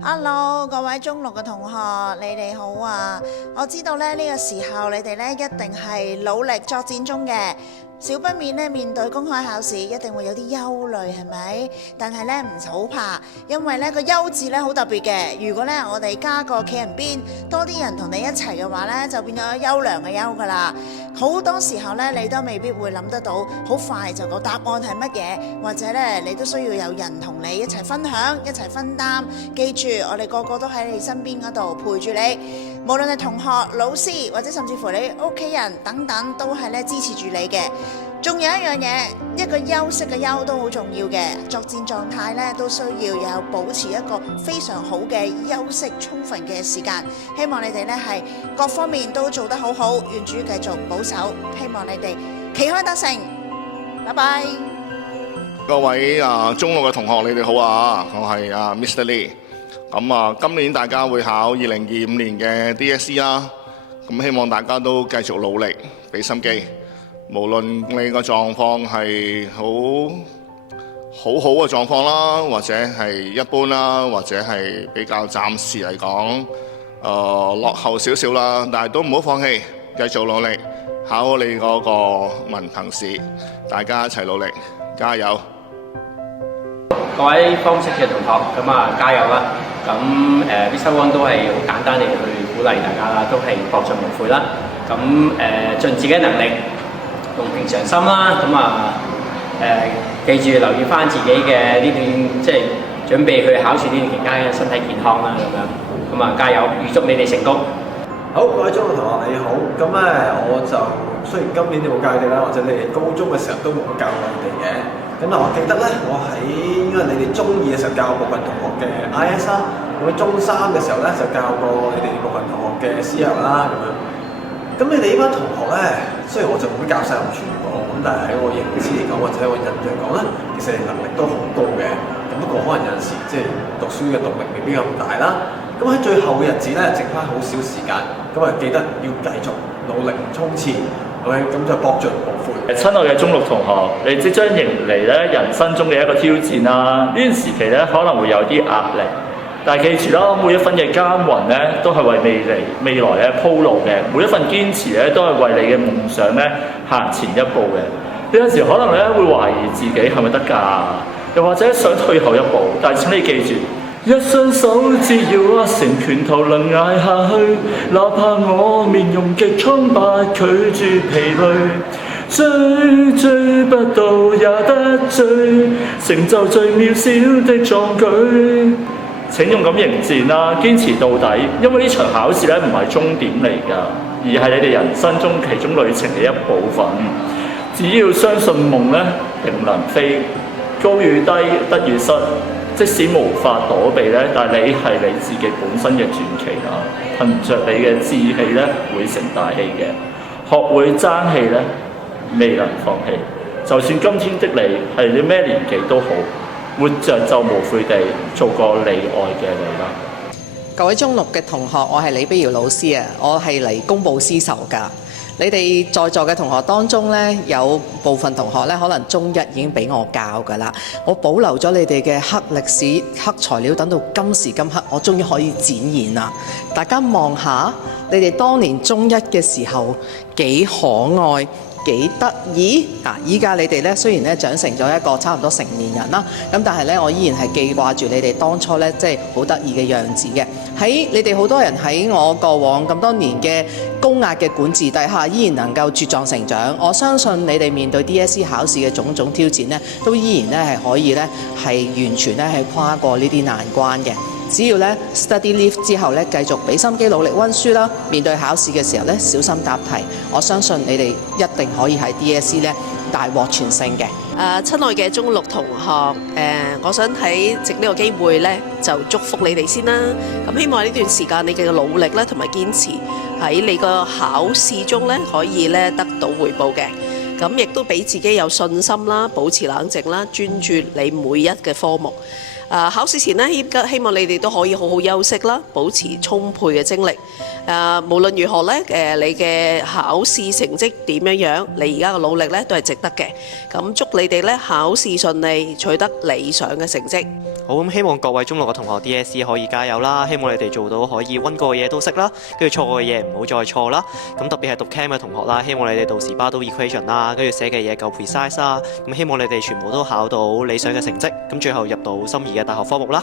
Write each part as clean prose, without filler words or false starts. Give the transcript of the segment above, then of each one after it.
Hello，各位中六嘅同學，你哋好啊！我知道咧呢個時候你哋咧一定係努力作戰中嘅，少不免咧面對公開考試，一定會有啲憂慮，係咪？但係咧唔好怕，因為咧個優字咧好特別嘅。如果咧我哋加個企人邊，多啲人同你一齊嘅話咧，就變咗優良嘅優噶啦。好多時候咧，你都未必會諗得到，好快就個答案係乜嘢，或者咧你都需要有人同你一齊分享、一齊分擔。記住，我哋個個都喺你身邊嗰度陪住你，無論係同學、老師或者甚至乎你屋企人等等，都係咧支持住你嘅。仲有一樣嘢，一個休息嘅休都好重要嘅，作戰狀態咧都需要有保持一個非常好嘅休息充分嘅時間。希望你哋咧係各方面都做得好好，願主繼續保守，希望你哋旗開得勝。拜拜。各位中六嘅同學，你哋好啊！我係Mr. Lee。咁今年大家會考2025年嘅 DSE 啦。咁希望大家都繼續努力，俾心機。無論你個狀況係好嘅狀況啦，或者係一般啦，或者係比較暫時嚟講落後少少啦，但係都唔好放棄，繼續努力考好你嗰個文憑試。大家一齊努力，加油！各位方式嘅同學，加油啦！Mr. Wong 都係好簡單地去鼓勵大家啦，都係搏盡無悔啦。盡自己能力，用平常心啦。記住留意翻自己嘅呢段，即係準備去考試呢段期間嘅身體健康啦。加油！預祝你哋成功。好，各位中學同學你好。我就雖然今年你冇教你哋啦，或者你哋高中嘅時候都冇教過你哋嘅。我記得咧，我喺應該你哋中二嘅時候教部分同學嘅 IS 啦，中三嘅時候咧就教過你哋部分同學嘅 CL 啦咁樣。咁你哋呢班同學咧，雖然我就冇教晒全部，但係喺我認知嚟講，或者喺我印象講咧，其實你能力都好高嘅。不過可能有陣時即係讀書嘅動力未必咁大啦。喺最後嘅日子咧，剩翻好少時間，記得要繼續努力衝刺。咁就搏盡無悔。親愛嘅中六同學，你即將迎嚟咧人生中嘅一個挑戰啦。呢段時期咧可能會有啲壓力，但係記住啦，每一分嘅耕耘咧都係為未來咧鋪路嘅，每一份堅持咧都係為你嘅夢想咧行前一步嘅。有陣時可能咧會懷疑自己係咪得㗎，又或者想退後一步，但係請你記住。一雙手只要握成拳頭能捱下去，哪怕我面容極蒼白，拒絕疲累，追不到也得追，成就最渺小的壯舉。請勇敢迎戰啦，堅持到底，因為呢場考試咧唔係終點嚟㗎，而係你哋人生中其中旅程嘅一部分。只要相信夢咧，定能飛，高與低，得與失。即使無法躲避咧，但係你係你自己本身嘅傳奇啦。憑着你嘅志氣咧，會成大器嘅。學會爭氣咧，未能放棄。就算今天的你係你咩年紀都好，活着就無悔地做個你愛嘅你啦。各位中六嘅同學，我係李碧瑤老師啊，我係嚟公報私仇㗎。你哋在座嘅同學當中呢，有部分同學呢，可能中一已經俾我教㗎啦。我保留咗你哋嘅黑歷史、黑材料，等到今時今刻，我終於可以展現啦。大家望下，你哋當年中一嘅時候幾可愛，幾得意啊！依家你哋咧雖然咧長成咗一個差唔多成年人啦，咁但係咧我依然係記掛住你哋當初咧即係好得意嘅樣子嘅。喺你哋好多人喺我過往咁多年嘅高壓嘅管治底下，依然能夠茁壯成長。我相信你哋面對 DSE 考試嘅種種挑戰咧，都依然咧係可以咧係完全咧係跨過呢啲難關嘅。只要咧 study leave 之後咧，繼續俾心機努力溫書啦。面對考試嘅時候咧，小心答題。我相信你哋一定可以喺 DSE 咧大獲全勝嘅。親愛嘅中六同學，我想喺藉呢個機會咧，就祝福你哋先啦。咁希望呢段時間你嘅努力咧，同埋堅持喺你個考試中咧，可以咧得到回報嘅。咁亦都俾自己有信心啦，保持冷靜啦，專注你每一嘅科目。考試前呢，希望你哋都可以好好休息啦，保持充沛嘅精力。無論如何呢，你嘅考試成績點樣，你而家嘅努力呢都係值得嘅。咁祝你哋呢考試順利，取得理想嘅成績。好，咁希望各位中六嘅同學 DSE 可以加油啦，希望你哋做到可以溫過嘅嘢都識啦，跟住錯過嘅嘢唔好再錯啦。咁特別係讀 Chem 嘅同學啦，希望你哋到時巴到 equation 啦，跟住寫嘅嘢夠 precise 啦。咁希望你哋全部都考到理想嘅成績，咁最後入到心儀嘅大學科目啦。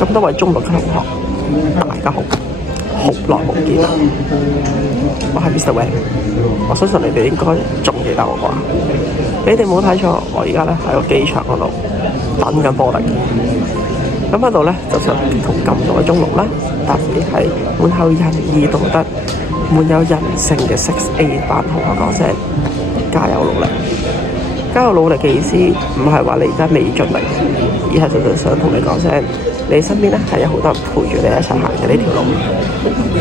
咁多位中六嘅同學，大家好，好耐冇見啦！我係 Mr. Wang， 我相信你哋應該仲記得我啩？你哋冇睇錯，我而家咧喺個機場嗰度等緊波嚟。咁喺度咧就想同咁多位中六啦，特別係滿有仁義道德、滿有人性嘅 6A 班同學講聲加油努力！加油努力嘅意思唔係話你而家未盡力，而係純粹想同你講聲，你身邊咧係有好多人陪住你一齊行嘅呢條路，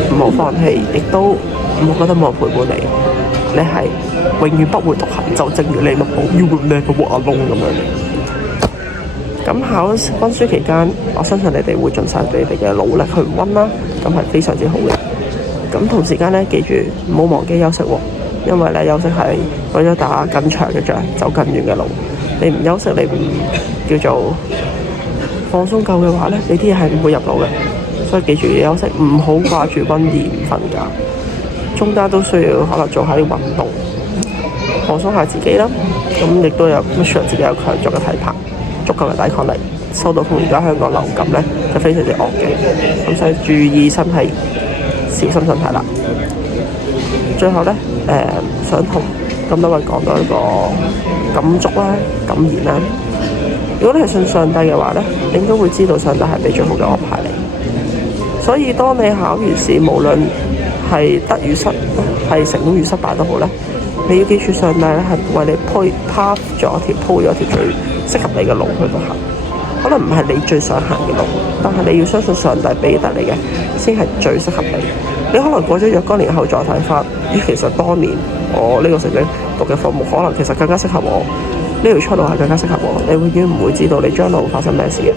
唔好放棄，亦都唔好覺得冇人陪伴你，你係永遠不會獨行，就正如你錄好 You will never walk alone 咁樣。咁溫書期間，我相信你哋會盡晒你哋嘅努力去溫啦，咁係非常之好嘅。咁同時間咧，記住唔好忘記休息喎。因為咧休息係為咗打更長嘅仗，走更遠嘅路。你唔休息，你唔叫做放鬆夠嘅話咧，你啲嘢係唔會入腦嘅。所以記住要休息，唔好掛住溫而唔瞓覺。中間都需要可能做下啲運動，放鬆下自己啦。咁亦都有 make sure 自己有強壯嘅體魄，足夠嘅抵抗力。收到同而家香港流感咧就非常之惡嘅，咁所以注意身體，小心身體啦。最後咧，想同咁多位講到一個感觸啦、感言啦。如果你係信上帝嘅話咧，你應該會知道上帝係俾最好嘅安排你。所以當你考完試，無論係得與失，係成功與失敗都好咧，你要記住上帝咧係為你鋪咗條最適合你嘅路去行。可能唔係你最想行嘅路，但係你要相信上帝俾得你嘅先係最適合你。你可能過咗若干年後再睇翻，其實當年我呢個成績讀嘅科目可能其實更加適合我，呢條出路係更加適合我。你永遠唔會知道你將來會發生咩事嘅。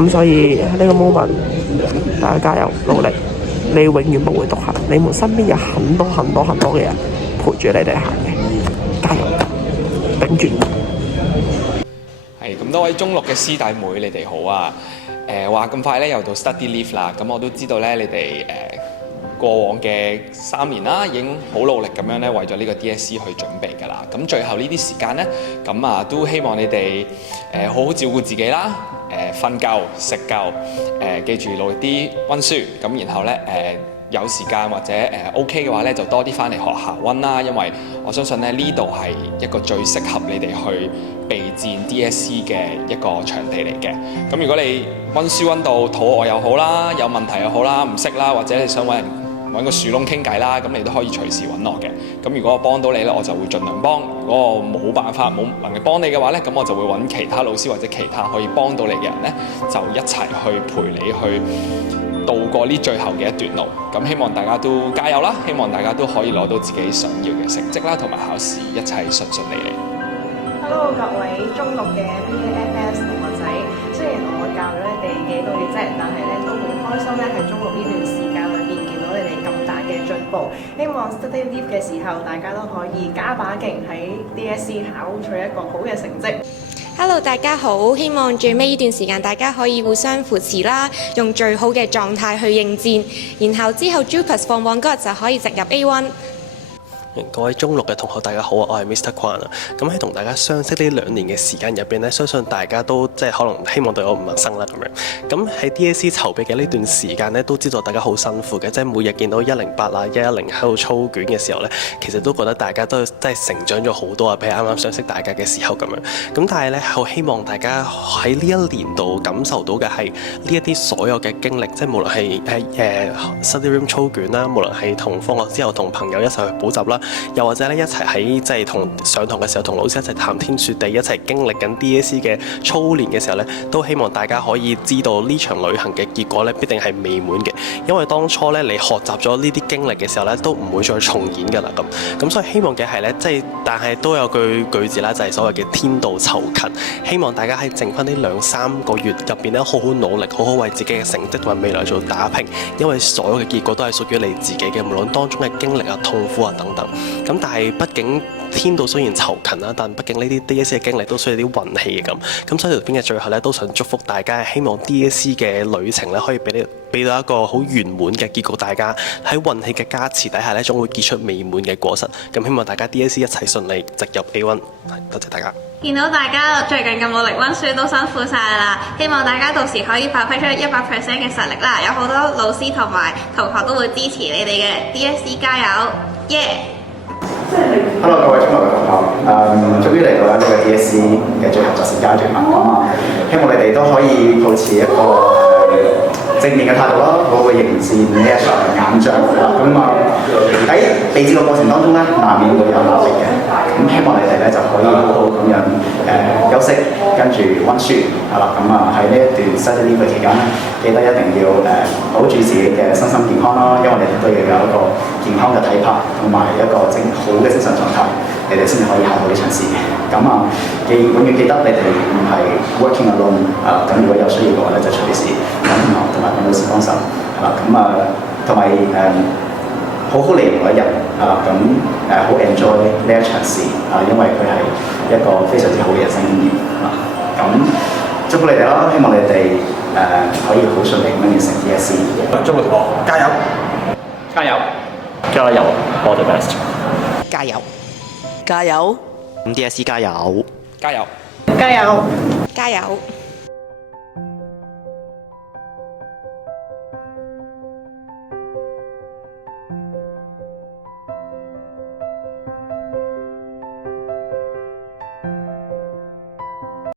咁所以喺呢個 moment， 大家加油努力，你永遠不會獨行，你們身邊有很多嘅人陪住你哋行嘅，加油，頂住！咁多位中六嘅師弟妹，你哋好啊！話咁快咧又到 study leave 啦，咁我都知道咧你哋過往嘅3年啦，已經好努力咁樣咧為咗呢個 DSE 去準備㗎啦。咁最後呢啲時間咧，咁啊都希望你哋好好照顧自己啦，瞓夠食夠，記住努力啲温書，咁然後咧有時間或者OK 嘅話咧，就多啲翻嚟學校温啦，因為我相信咧呢度係一個最適合你哋去備戰 DSE 嘅一個場地嚟嘅。咁如果你温書温到肚餓又好啦，有問題又好啦，唔識啦，或者你想揾個樹窿傾偈啦，咁你都可以隨時揾我嘅。咁如果我幫到你咧，我就會盡量幫；如果我冇辦法冇能力幫你嘅話咧，咁我就會揾其他老師或者其他可以幫到你嘅人咧，就一齊去陪你去渡過呢最後嘅一段路。咁希望大家都加油啦，希望大家都可以攞到自己想要嘅成績啦，同埋考試一切順利利。Hello， 各位中六嘅 BAFS 同學仔，雖然我教咗你哋幾個月啫，但係咧都好開心咧，喺中六呢段時間裏邊見到你哋咁大嘅進步。希望 study leave 嘅時候，大家都可以加把勁喺 DSE 考取一個好嘅成績。Hello， 大家好，希望最尾呢段時間大家可以互相扶持啦，用最好嘅狀態去應戰，然後之後 JUPAS 放榜嗰日就可以直入 A1。各位中六嘅同學大家好啊，我係 Mr. Kwan 啊。咁喺同大家相識呢2年嘅時間入邊咧，相信大家都即係可能希望對我唔陌生啦咁樣。咁喺 DSE 籌備嘅呢段時間咧，都知道大家好辛苦嘅，即係每日見到108啊、110喺度操卷嘅時候咧，其實都覺得大家都真係成長咗好多啊，比啱啱相識大家嘅時候咁樣。咁但係咧，好希望大家喺呢一年度感受到嘅係呢一啲所有嘅經歷，即係無論係喺study room 操卷啦，無論係同放學之後同朋友一齊去補習啦。又或者咧一齊喺即係同上堂嘅時候同老師一齊談天說地，一齊經歷緊 DSE 嘅操練嘅時候咧，都希望大家可以知道呢場旅行嘅結果咧必定係美滿嘅，因為當初咧你學習咗呢啲經歷嘅時候咧，都唔會再重演㗎啦咁所以希望嘅係咧，即係但係都有句子啦，就係所謂嘅天道酬勤，希望大家喺剩翻呢2-3個月入邊咧，好好努力，好好為自己嘅成績同埋未來做打拼，因為所有嘅結果都係屬於你自己嘅，無論當中嘅經歷啊、痛苦啊等等。咁但係畢竟天道雖然酬勤啦，但畢竟呢啲 DSE 嘅經歷都需要啲運氣嘅咁所以條片嘅最後咧，都想祝福大家，希望 DSE 嘅旅程咧可以俾到一個好圓滿嘅結局，大家喺運氣嘅加持底下咧，總會結出美滿嘅果實。咁希望大家 DSE 一切順利，直入 A1。多謝大家。見到大家最近咁努力溫書都辛苦晒啦，希望大家到時可以發揮出100% 嘅實力啦！有好多老師同埋同學都會支持你哋嘅 DSE 加油，耶！Hello 各位中六嘅同學，終於嚟到呢個 DSE 嘅最後測試階段啦，希望你哋都可以保持一個正面嘅態度啦，好好迎戰呢一場硬仗啦。喺備戰嘅過程當中咧，難免會有壓力嘅。咁希望你哋咧就可以好好咁樣休息，跟住溫書係啦。喺呢一段 study leave 嘅期間咧，記得一定要保住自己嘅身心健康啦，因為你哋都要有一個健康嘅體魄同埋一個好嘅精神狀態，你哋先至可以考到呢場試嘅。永遠記得你哋唔係 working alone 咁如果有需要嘅話咧，就隨時揾同學同埋揾老師幫手係啦。同埋好好利用嗰一日好 enjoy 呢一場試因為佢係一個非常之好嘅人生經驗祝福你哋啦，希望你哋可以好順利咁樣完成 DSE。中六同學加油！加油！加油 ！All the best！ 加油！加油！咁 DSE 加油！加油！加油！加油！